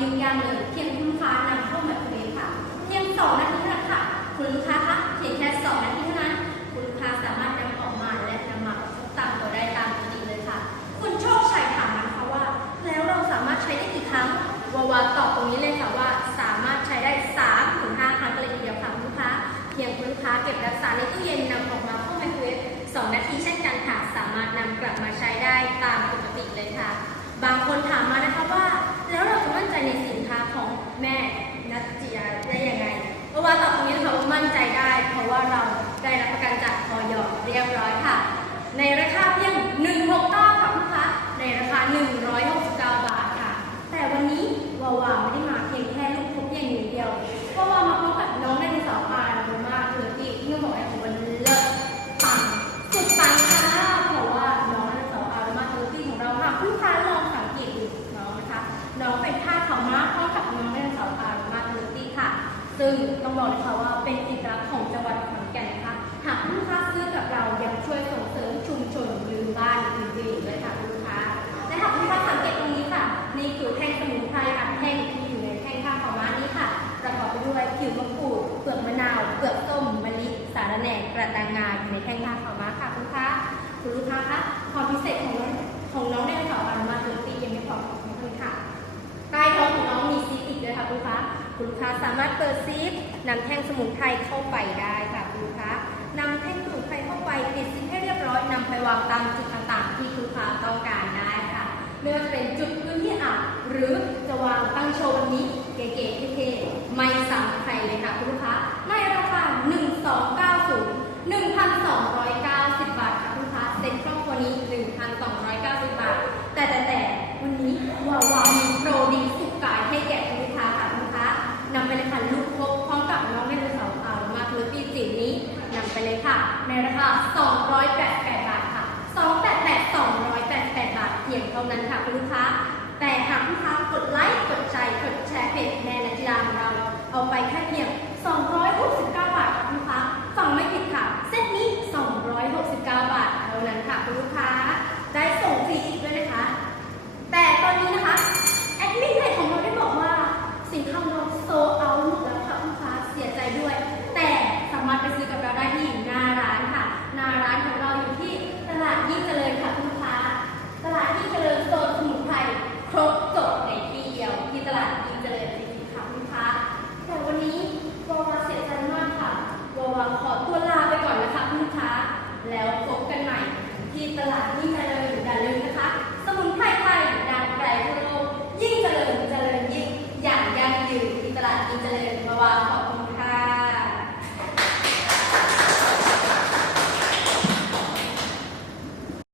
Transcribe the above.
ยุ่งยักเลยเพียงคุณลูกค้านำเข้ามาคุยค่ะเพียงสองนาทีเท่านั้นค่ะ คุณลูกค้าคะเพียงแค่สองนาทีเท่านั้น คุณลูกค้าสามารถนำออกมาและนำมาตั้งตัวได้ตามปกติเลยค่ะ คุณโชคชัยถามนะคะว่า แล้วเราสามารถใช้ได้กี่ครั้งวาวาตอบตรงนี้เลยค่ะว่า สามารถใช้ได้สามถึงห้าครั้งเลยทีเดียวค่ะคุณลูกค้าเพียงคุณลูกค้าเก็บรักษาในตู้เย็นนำออกมาเข้ามาครเวฟสองนาทีเช่นกันค่ะ สามารถนำกลับมาใช้ได้ตามปกติเลยค่ะ บางคนถามมานะคะว่า แล้วเรา มั่นใจในสินค้าของแม่นัทจิยาได้ยังไงเพราะว่าตอบตรงนี้นะคะว่ามั่นใจได้ เพราะว่าเราได้รับประกันจากออยเรียบร้อยค่ะ ในราคาเพียง 169 ค่ะลูกค้าในราคา 169 บาทค่ะ แต่วันนี้วาวาไม่ได้ ซึ่งต้องบอกเลยค่ะว่าเป็นเอกลักษณ์ของจังหวัดขอนแก่นนะคะหากลูกค้าซื้อกับเรายังช่วยส่งเสริมชุมชนหรือบ้านอื่นๆด้วยค่ะลูกค้าและหากลูกค้าสังเกตตรงนี้ค่ะนี่คือแท่งสมุนไพรอัดแท่งที่อยู่ในแท่งข้าวของร้านี้ค่ะประกอบไปด้วยผิวมะกรูดเปลือกมะนาวเปลือกส้มมะลิสาระแหน่กระตังงาอยู่ในแท่งข้าวของม้าค่ะคุณลูกค้าคุณลูกค้าคะความพิเศษของของน้อง คุณลูกค้าสามารถเปิดซีฟนำแท่งสมุนไพรเข้าไปได้ค่ะคุณลูกค้านำแท่งสมุนไพรเข้าไปปิดซีฟให้เรียบร้อยนำไปวางตามจุดต่างๆ ที่คุณลูกค้าต้องการได้ค่ะไม่ว่าจะเป็นจุดพื้นที่อับหรือจะวางตั้งโชว์วันนี้เก๋ๆเท่ๆไม่ซ้ำใครเลยค่ะคุณลูกค้าในราคา 1290 1,290 บาทค่ะคุณลูกค้าเซ็ตครอบครัวนี้ 1,290 บาท ค่ะ ในราคา 288 บาทค่ะ 288 288 บาทเพียงเท่านั้นค่ะคุณลูกค้า แต่หากลูกค้ากดไลค์กดใจกดแชร์เพจแม่นันจิราของเรา เอาไปแค่เพียง 269 บาทค่ะคุณลูกค้าฟังไม่ผิดค่ะ เส้นนี้ 269 บาทเท่านั้นค่ะคุณลูกค้า ได้ส่งฟรีอีกด้วยนะคะ แต่ตอนนี้นะคะแอดมินเพจของเราได้บอกว่าสินค้าของเราโซเอาหมดแล้วค่ะลูกค้าเสียใจด้วย แต่สามารถไปซื้อกับเราได้ที่หน้าร้านค่ะ หน้าร้านของเราอยู่ที่ตลาดยิ่งเจริญค่ะคุณลูกค้า ตลาดยิ่งเจริญโซนสมุนไพรครบจบในที่เดียวที่ตลาดยิ่งเจริญจริงๆค่ะคุณลูกค้า แต่วันนี้วาวาเสียใจมากค่ะ ว